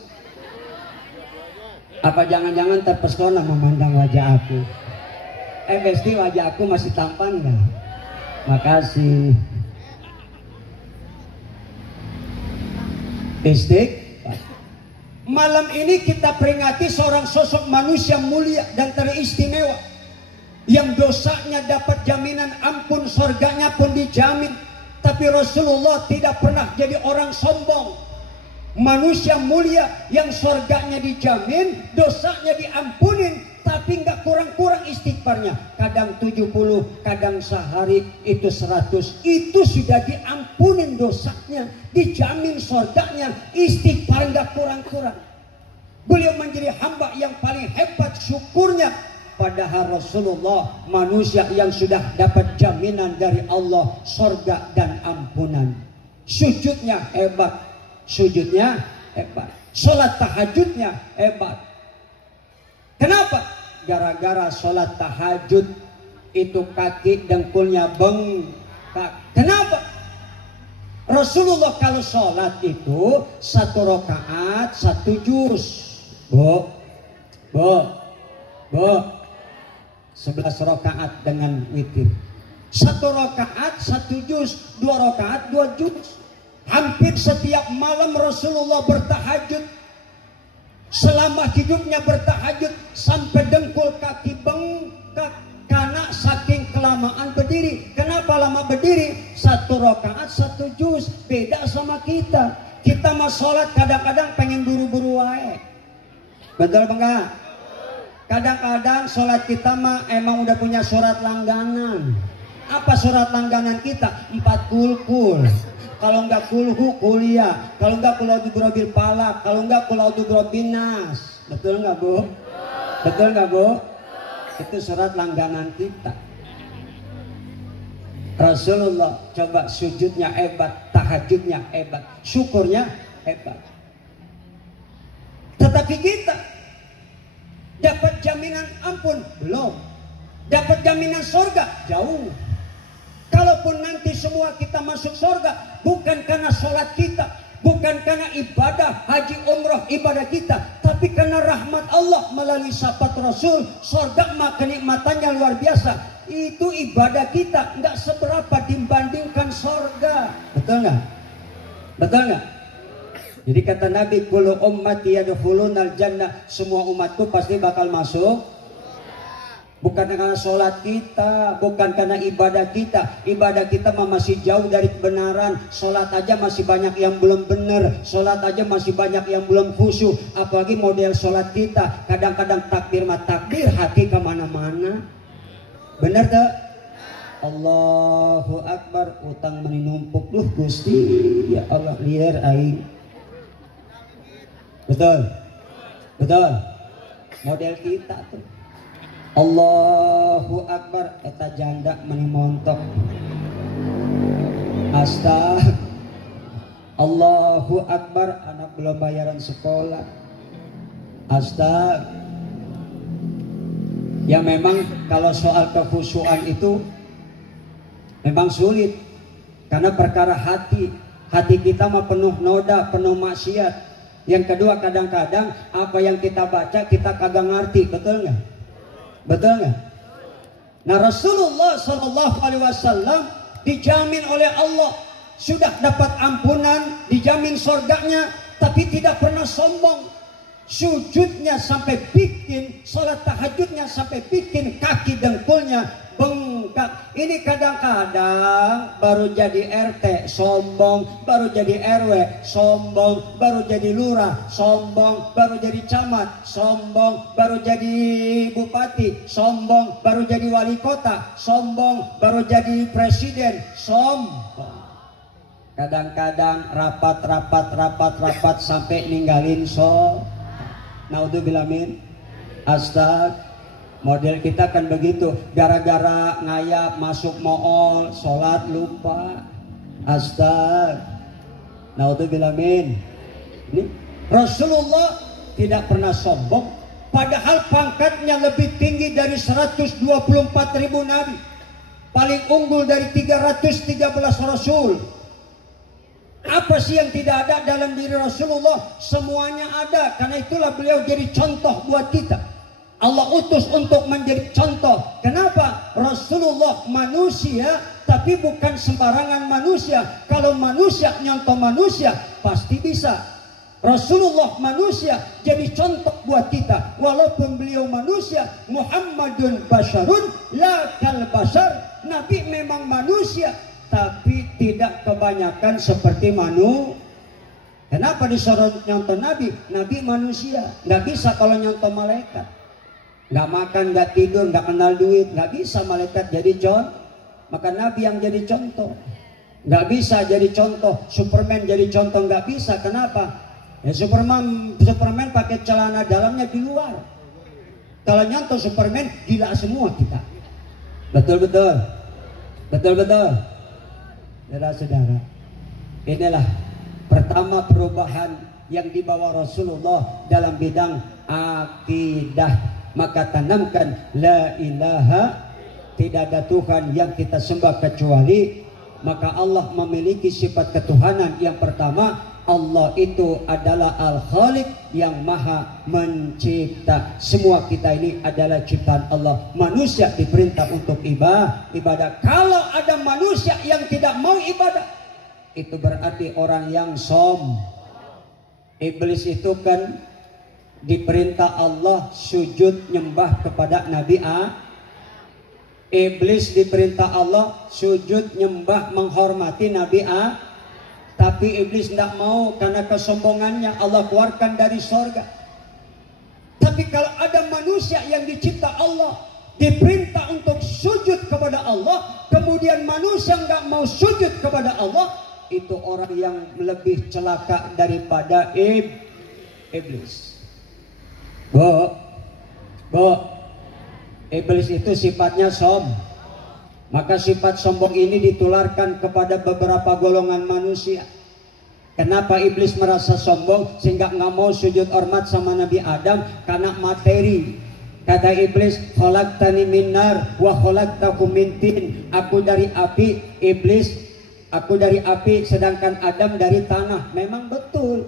Apa jangan-jangan terpesona memandang wajah aku? Besti wajah aku masih tampan nggak? Makasih. Istighfar. Malam ini kita peringati seorang sosok manusia mulia dan teristimewa, yang dosanya dapat jaminan ampun, surganya pun dijamin. Tapi Rasulullah tidak pernah jadi orang sombong. Manusia mulia yang surganya dijamin, dosanya diampunin, tapi nggak kurang-kurang istighfarnya. Kadang 70, kadang sehari itu 100. Itu sudah diampunin dosanya, dijamin surganya, istighfar nggak kurang-kurang. Beliau menjadi hamba yang paling hebat syukurnya. Padahal Rasulullah manusia yang sudah dapat jaminan dari Allah surga dan ampunan. Sujudnya hebat. Sujudnya hebat, sholat tahajudnya hebat. Kenapa? Gara-gara sholat tahajud itu kaki dengkulnya bengkak. Kenapa? Rasulullah kalau sholat itu 1 rakaat 1 juz. Bu 11 rakaat dengan witir. 1 rakaat 1 juz, 2 rakaat 2 juz. Hampir setiap malam Rasulullah bertahajud. Selama hidupnya bertahajud sampai dengkul kaki bengkak karena saking kelamaan berdiri. Kenapa lama berdiri? 1 rakaat 1 juz. Beda sama kita. Kita mau sholat kadang-kadang pengen buru-buru wae. Betul enggak? Kadang-kadang sholat kita mah emang udah punya surat langganan. Apa surat langganan kita? 4 kulkul. kalau enggak kulhu kuliah, kalau enggak kul a'udzu birabbil falaq, kalau enggak kul a'udzu birabbin nas. Betul enggak, Bu? Betul enggak, Bu? Itu surat langganan kita. Rasulullah coba sujudnya hebat, tahajudnya hebat, syukurnya hebat. Tetapi kita dapat jaminan ampun? Belum. Dapat jaminan surga? Jauh. Kalaupun nanti semua kita masuk surga, bukan karena sholat kita, bukan karena ibadah haji umroh ibadah kita, tapi karena rahmat Allah melalui syafaat Rasul. Surga mah kenikmatannya luar biasa. Itu ibadah kita nggak seberapa dibandingkan surga. Betul nggak? Betul nggak? Jadi kata Nabi, kullu ummati yadkhulunal jannah, semua umatku pasti bakal masuk. Bukan karena sholat kita, bukan karena ibadah kita. Ibadah kita masih jauh dari kebenaran. Sholat aja masih banyak yang belum benar. Sholat aja masih banyak yang belum khusyuk. Apalagi model sholat kita. Kadang-kadang takbir mah takbir, hati kemana-mana. Benar tak? Allahu Akbar, utang menumpuk. Gusti, ya Allah, liar aing. Betul? Betul? Model kita tuh. Allahu Akbar, eta janda meni montok. Astag. Allahu Akbar, anak belum bayaran sekolah. Astag. Ya memang kalau soal kekhusyuan itu memang sulit. Karena perkara hati. Hati kita mah penuh noda, penuh maksiat. Yang kedua, kadang-kadang apa yang kita baca kita kagak ngerti. Betul nggak? Betul nggak? Nah, Rasulullah SAW dijamin oleh Allah sudah dapat ampunan, dijamin surganya, tapi tidak pernah sombong. Sujudnya sampai bikin, sholat tahajudnya sampai bikin kaki dengkulnya bengkak. Ini kadang-kadang baru jadi RT sombong, baru jadi RW sombong, baru jadi lurah sombong, baru jadi camat sombong, baru jadi bupati sombong, baru jadi wali kota sombong, baru jadi presiden sombong. Kadang-kadang rapat sampai ninggalin naudzubillah min. Astag. Model kita kan begitu, gara-gara ngayap masuk mall, sholat lupa. Astag. Naudzubillah min. Ini Rasulullah tidak pernah sombong, padahal pangkatnya lebih tinggi dari 124.000 nabi, paling unggul dari 313 rasul. Apa sih yang tidak ada dalam diri Rasulullah? Semuanya ada. Karena itulah beliau jadi contoh buat kita. Allah utus untuk menjadi contoh. Kenapa? Rasulullah manusia, tapi bukan sembarangan manusia. Kalau manusia nyontoh manusia, pasti bisa. Rasulullah manusia, jadi contoh buat kita. Walaupun beliau manusia, Muhammadun basyarun la kal bashar. Nabi memang manusia, tapi tidak kebanyakan seperti manusia. Kenapa disuruh nyontoh Nabi? Nabi manusia, nggak bisa kalau nyontoh malaikat. Nggak makan, nggak tidur, nggak kenal duit, nggak bisa malaikat jadi contoh. Maka Nabi yang jadi contoh. Nggak bisa jadi contoh, Superman jadi contoh, nggak bisa. Kenapa? Ya Superman pakai celana dalamnya di luar. Kalau nyontoh Superman, gila semua kita. Betul-betul. Betul-betul. Saudara-saudara, inilah pertama perubahan yang dibawa Rasulullah dalam bidang akidah. Maka tanamkan la ilaha, tidak ada Tuhan yang kita sembah kecuali. Maka Allah memiliki sifat ketuhanan. Yang pertama, Allah itu adalah Al-Khaliq, yang maha mencipta. Semua kita ini adalah ciptaan Allah. Manusia diperintah untuk ibadah. Kalau ada manusia yang tidak mau ibadah, itu berarti orang yang Iblis itu kan diperintah Allah sujud nyembah kepada Nabi Iblis diperintah Allah sujud nyembah menghormati Nabi tapi Iblis tidak mau karena kesombongannya. Allah keluarkan dari surga. Tapi kalau ada manusia yang dicipta Allah, diperintah untuk sujud kepada Allah, kemudian manusia nggak mau sujud kepada Allah, itu orang yang lebih celaka daripada iblis. Bu, iblis itu sifatnya Maka sifat sombong ini ditularkan kepada beberapa golongan manusia. Kenapa iblis merasa sombong sehingga nggak mau sujud hormat sama Nabi Adam? Karena materi. Kata iblis, khalaqtani min nar wa khalaqtahu min tin. Aku dari api, iblis. Aku dari api, sedangkan Adam dari tanah. Memang betul.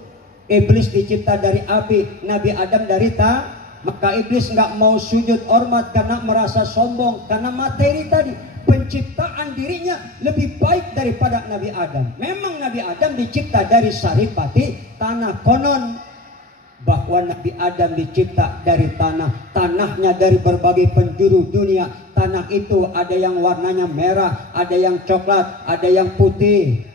Iblis dicipta dari api, Nabi Adam dari tanah. Maka iblis nggak mau sujud hormat karena merasa sombong. Karena materi tadi, penciptaan dirinya lebih baik daripada Nabi Adam. Memang Nabi Adam dicipta dari saripati tanah. Konon bahwa Nabi Adam dicipta dari tanah. Tanahnya dari berbagai penjuru dunia. Tanah itu ada yang warnanya merah, ada yang coklat, ada yang putih,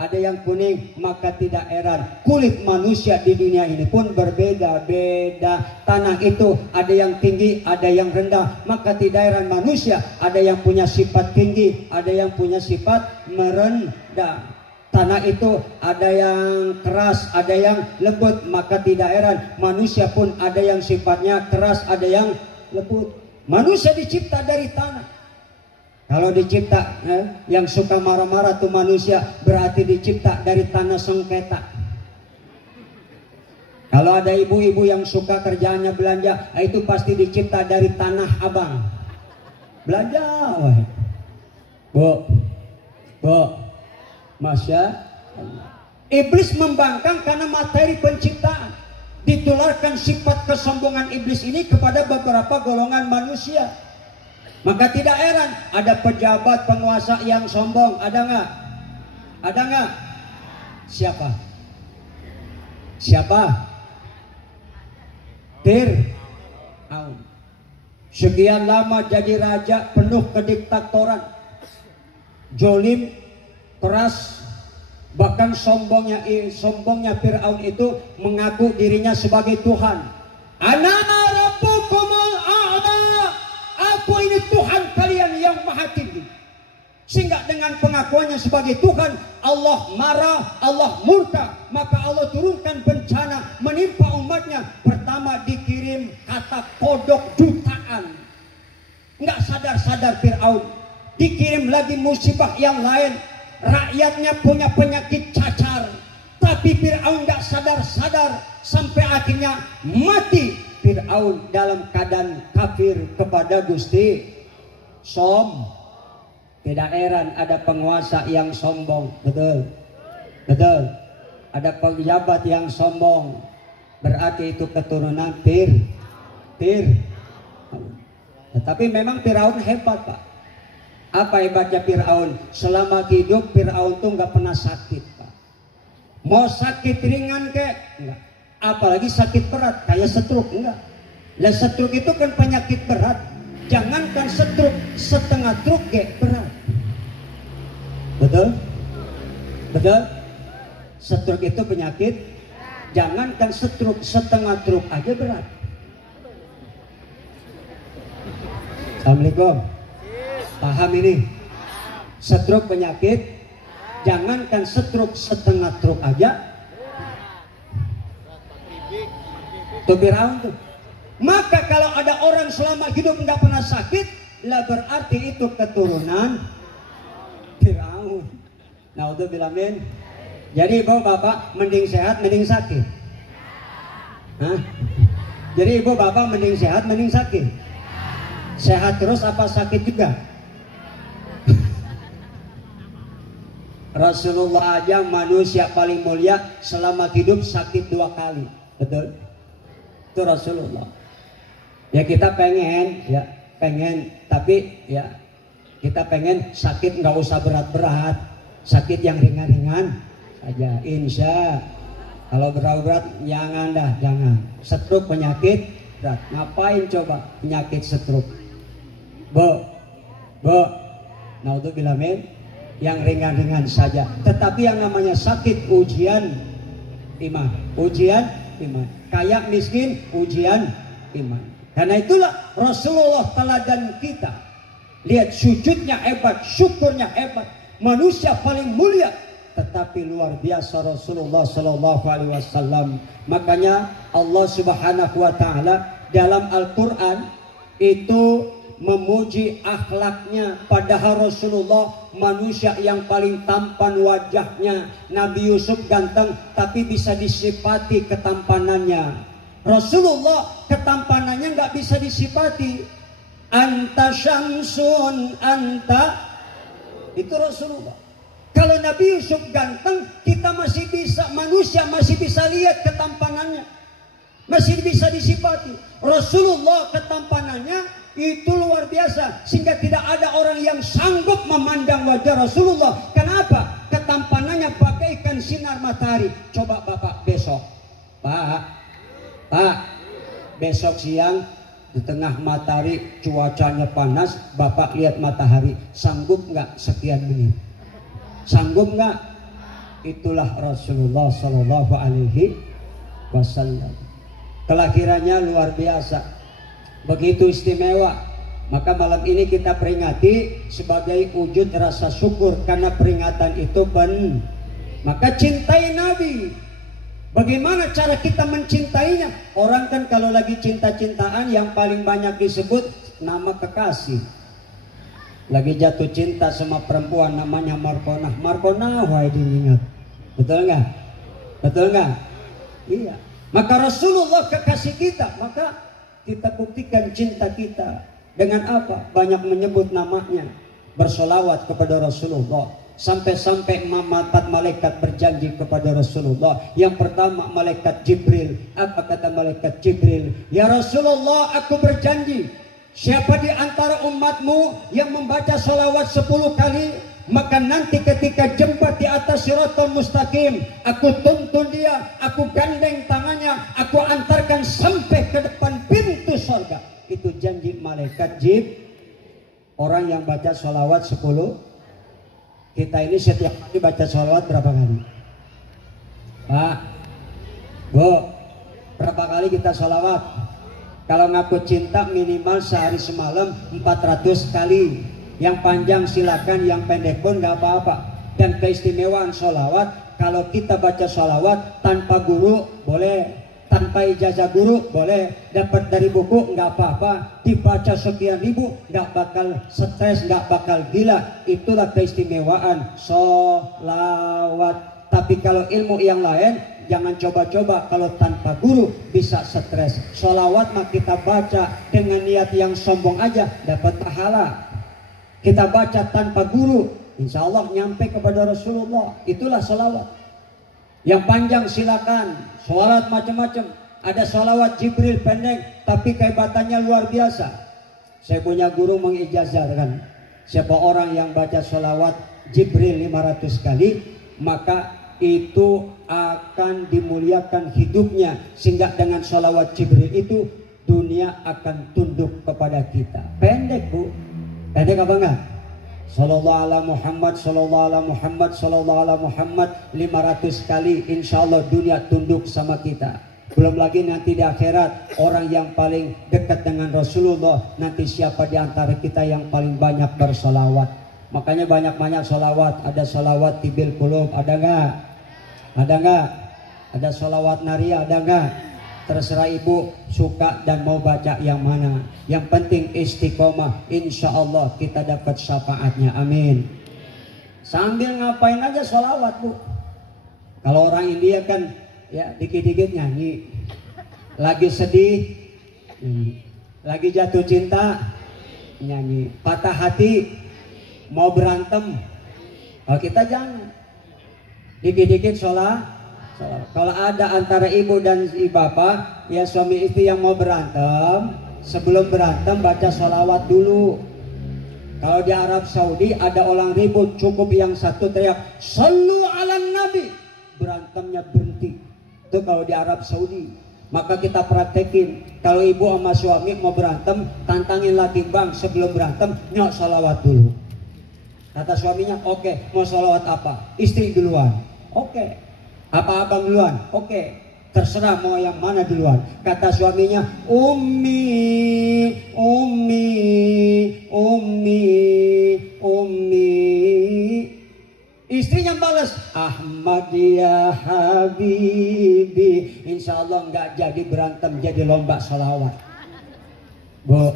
ada yang kuning. Maka tidak heran kulit manusia di dunia ini pun berbeda-beda. Tanah itu ada yang tinggi, ada yang rendah. Maka tidak heran manusia ada yang punya sifat tinggi, ada yang punya sifat merendah. Tanah itu ada yang keras, ada yang lembut. Maka tidak heran manusia pun ada yang sifatnya keras, ada yang lembut. Manusia dicipta dari tanah. Kalau dicipta yang suka marah-marah tuh manusia, berarti dicipta dari tanah sengketa. Kalau ada ibu-ibu yang suka kerjaannya belanja, itu pasti dicipta dari tanah abang. Belanja, wah. Bu, Masya Allah. Iblis membangkang karena materi penciptaan. Ditularkan sifat kesombongan iblis ini kepada beberapa golongan manusia. Maka tidak heran ada pejabat penguasa yang sombong. Ada nggak? Ada nggak? Siapa? Fir'aun. Sekian lama jadi raja penuh kediktatoran, jolim, keras. Bahkan sombongnya Fir'aun itu mengaku dirinya sebagai Tuhan. Ana rabbukumul a'la. Aku ini Tuhan kalian yang maha tinggi. Sehingga dengan pengakuannya sebagai Tuhan, Allah marah, Allah murka. Maka Allah turunkan bencana menimpa umatnya. Pertama dikirim kata kodok jutaan. Nggak sadar-sadar Fir'aun. Dikirim lagi musibah yang lain. Rakyatnya punya penyakit cacar, tapi Fir'aun gak sadar-sadar sampai akhirnya mati Fir'aun dalam keadaan kafir kepada Gusti. Tidak heran ada penguasa yang sombong, betul. Ada pejabat yang sombong, berarti itu keturunan Tetapi memang Fir'aun hebat, Pak. Apa hebatnya Fir'aun? Selama hidup Fir'aun tuh nggak pernah sakit, Pak. Mau sakit ringan kek? Enggak. Apalagi sakit berat kayak stroke, enggak. Lah stroke itu kan penyakit berat. Jangankan stroke, setengah stroke kek berat. Betul? Stroke itu penyakit. Jangankan stroke, setengah stroke aja berat. Assalamualaikum. Paham ini? Stroke penyakit. Jangankan stroke, setengah stroke aja. Itu Fir'aun tuh. Maka kalau ada orang selama hidup nggak pernah sakit, lah berarti itu keturunan Fir'aun. Naudzubillah min. Jadi ibu bapak mending sehat mending sakit. Jadi ibu bapak mending sehat mending sakit. Sehat terus apa sakit juga? Rasulullah aja manusia paling mulia selama hidup sakit 2 kali. Betul? Itu Rasulullah. Ya kita pengen, tapi ya kita pengen sakit nggak usah berat-berat, sakit yang ringan-ringan saja. Insya. Kalau berat-berat jangan. Stroke penyakit berat. Ngapain coba penyakit stroke? Naudzubillah min. Yang ringan-ringan saja. Tetapi yang namanya sakit ujian iman. Kaya miskin ujian iman. Karena itulah Rasulullah teladan kita. Lihat sujudnya hebat, syukurnya hebat. Manusia paling mulia. tetapi luar biasa Rasulullah Sallallahu Alaihi Wasallam. Makanya Allah Subhanahu Wa Taala dalam Al-Quran itu memuji akhlaknya, padahal Rasulullah manusia yang paling tampan wajahnya. Nabi Yusuf ganteng tapi bisa disifati ketampanannya. Rasulullah ketampanannya nggak bisa disifati. Anta syamsun anta, itu Rasulullah. Kalau Nabi Yusuf ganteng, kita masih bisa, manusia masih bisa lihat ketampanannya, masih bisa disifati. Rasulullah ketampanannya itu luar biasa, sehingga tidak ada orang yang sanggup memandang wajah Rasulullah. Kenapa? Ketampanannya bagaikan sinar matahari. Coba Bapak besok, Pak, besok siang di tengah matahari, cuacanya panas, Bapak lihat matahari, sanggup nggak sekian menit? Sanggup nggak? Itulah Rasulullah Sallallahu Alaihi Wasallam. Kelahirannya luar biasa, begitu istimewa. Maka malam ini kita peringati sebagai wujud rasa syukur karena peringatan itu maka cintai Nabi. Bagaimana cara kita mencintainya? Orang kan kalau lagi cinta-cintaan yang paling banyak disebut nama kekasih. Lagi jatuh cinta sama perempuan namanya Markonah. Markonah, wah diingat. Betul nggak? Betul nggak? Iya. Maka Rasulullah kekasih kita, maka kita buktikan cinta kita dengan apa? Banyak menyebut namanya, bersolawat kepada Rasulullah. Sampai-sampai empat malaikat berjanji kepada Rasulullah. Yang pertama malaikat Jibril. Apa kata malaikat Jibril? Ya Rasulullah, aku berjanji, siapa di antara umatmu yang membaca salawat 10 kali, maka nanti ketika jembat di atas Shiratal Mustaqim, aku tuntun dia, aku gandeng tangannya, aku antarkan sampai ke depan pintu surga. Itu janji malaikat Jibril. Orang yang baca salawat 10. Kita ini setiap hari baca sholawat berapa kali? Pak, Bu, berapa kali kita sholawat? Kalau ngaku cinta minimal sehari semalam 400 kali. Yang panjang silakan, yang pendek pun gak apa-apa. Dan keistimewaan sholawat, kalau kita baca sholawat tanpa guru boleh, tanpa ijazah guru boleh, dapat dari buku nggak apa-apa, dibaca sekian ribu nggak bakal stres, nggak bakal gila. Itulah keistimewaan sholawat. Tapi kalau ilmu yang lain jangan coba-coba, kalau tanpa guru bisa stres. Sholawat mah kita baca dengan niat yang sombong aja dapat pahala. Kita baca tanpa guru, insya Allah nyampe kepada Rasulullah. Itulah sholawat. Yang panjang silakan, sholawat macam-macam. Ada sholawat Jibril pendek, tapi kehebatannya luar biasa. Saya punya guru mengijazahkan, siapa orang yang baca sholawat Jibril 500 kali, maka itu akan dimuliakan hidupnya. Sehingga dengan sholawat Jibril itu dunia akan tunduk kepada kita. Pendek Bu, pendek apa enggak? Sallallahu ala Muhammad, sallallahu ala Muhammad, sallallahu ala Muhammad 500 kali, insya Allah dunia tunduk sama kita. Belum lagi nanti di akhirat, orang yang paling dekat dengan Rasulullah, nanti siapa di antara kita yang paling banyak bersolawat. Makanya banyak-banyak solawat. Ada solawat tibil qulub, ada nggak? Ada nggak? Ada solawat naria, ada nggak? Terserah ibu suka dan mau baca yang mana. Yang penting istiqomah, insya Allah kita dapat syafaatnya, amin. Sambil ngapain aja sholawat Bu. Kalau orang India kan ya dikit-dikit nyanyi. Lagi sedih nyanyi. Lagi jatuh cinta nyanyi. Patah hati mau berantem. Kalau kita jangan. Dikit-dikit sholat. Kalau ada antara ibu dan bapak, ya suami istri yang mau berantem, sebelum berantem baca sholawat dulu. Kalau di Arab Saudi ada orang ribut, cukup yang satu teriak Shallu ala Nabi, berantemnya berhenti. Itu kalau di Arab Saudi. Maka kita praktekin, kalau ibu sama suami mau berantem, tantangin laki bang sebelum berantem, nyok sholawat dulu. Kata suaminya, oke, mau sholawat apa? Istri duluan. Oke. Apa abang duluan? Oke, terserah mau yang mana duluan. Kata suaminya, Ummi, Ummi, Ummi, Ummi. Istrinya balas, Ahmad ya Habibi. Insya Allah nggak jadi berantem, jadi lomba salawat. Bu,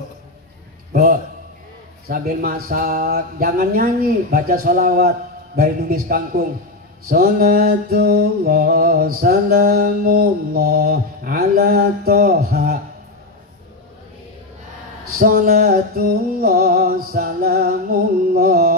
sambil masak jangan nyanyi, baca salawat. Bari numis kangkung. Salatullah salamullah ala toha. Salatullah salamullah